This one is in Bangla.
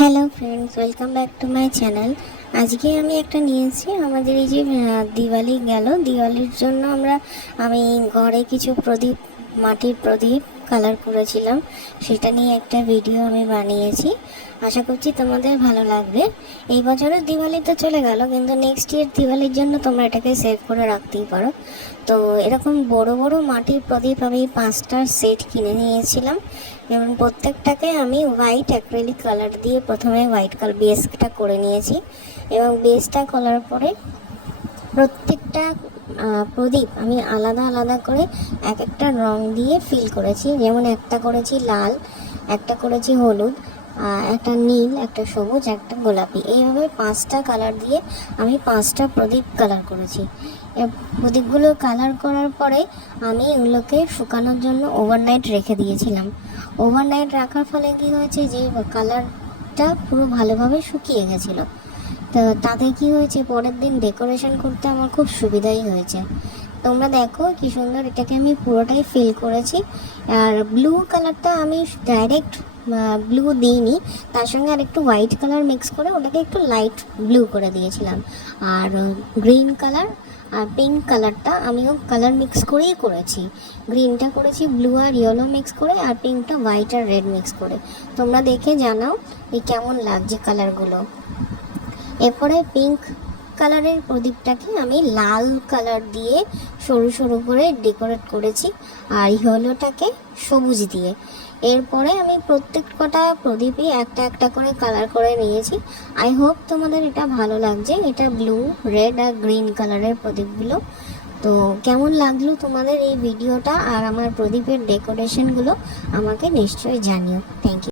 Hello friends, welcome back to my channel. আজকে আমি একটা নিয়েছি। আমাদের এই যে দিওয়ালি গেল, দিওয়ালির জন্য আমি ঘরে কিছু প্রদীপ, মাটির প্রদীপ কালার করেছিলাম। সেটা নিয়ে একটা ভিডিও আমি বানিয়েছি। আশা করছি তোমাদের ভালো লাগবে। এই বছরের দিওয়ালি তো চলে গেল, কিন্তু নেক্সট ইয়ার দিওয়ালির জন্য তোমরা এটাকে সেভ করে রাখতেই পারো। তো এরকম বড় বড় মাটির প্রদীপ আমি 5টার সেট কিনে নিয়েছিলাম, এবং প্রত্যেকটাকে আমি হোয়াইট অ্যাক্রিলিক কালার দিয়ে প্রথমে হোয়াইট কালার বেসটা করে নিয়েছি, এবং বেসটা করার পরে প্রত্যেকটা প্রদীপ আমি আলাদা আলাদা করে এক একটা রং দিয়ে ফিল করেছি। যেমন একটা করেছি লাল, একটা করেছি হলুদ, একটা নীল, একটা সবুজ, একটা গোলাপি। এইভাবে 5টা কালার দিয়ে আমি 5টা প্রদীপ কালার করেছি। প্রদীপগুলো কালার করার পরে আমি এগুলোকে শুকানোর জন্য ওভারনাইট রেখে দিয়েছিলাম। ওভারনাইট রাখার ফলে কী হয়েছে, যে কালারটা পুরো ভালোভাবে শুকিয়ে গেছিলো। তো তাতে কি হয়েছে, পরের দিন ডেকোরেশন করতে আমার খুব সুবিধাই হয়েছে। তোমরা দেখো কি সুন্দর এটাকে আমি পুরোটাই ফিল করেছি। আর ব্লু কালারটা আমি ডাইরেক্ট ব্লু দিইনি, তার সঙ্গে আর একটু হোয়াইট কালার মিক্স করে ওটাকে একটু লাইট ব্লু করে দিয়েছিলাম। আর গ্রিন কালার আর পিঙ্ক কালারটা আমিও কালার মিক্স করেই করেছি। গ্রিনটা করেছি ব্লু আর ইয়েলো মিক্স করে, আর পিঙ্কটা হোয়াইট আর রেড মিক্স করে। তোমরা দেখে জানাও এই কেমন লাগছে কালারগুলো। এরপরে পিঙ্ক কালারের প্রদীপটাকে আমি লাল কালার দিয়ে সরু সরু করে ডেকোরেট করেছি, আর ইয়েলোটাকে সবুজ দিয়ে। এরপরে আমি প্রত্যেক কটা প্রদীপই একটা একটা করে কালার করে নিয়েছি। আই হোপ তোমাদের এটা ভালো লাগছে। এটা ব্লু, রেড আর গ্রিন কালারের প্রদীপগুলো। তো কেমন লাগলো তোমাদের এই ভিডিওটা আর আমার প্রদীপের ডেকোরেশনগুলো আমাকে নিশ্চয়ই জানিও। Thank you.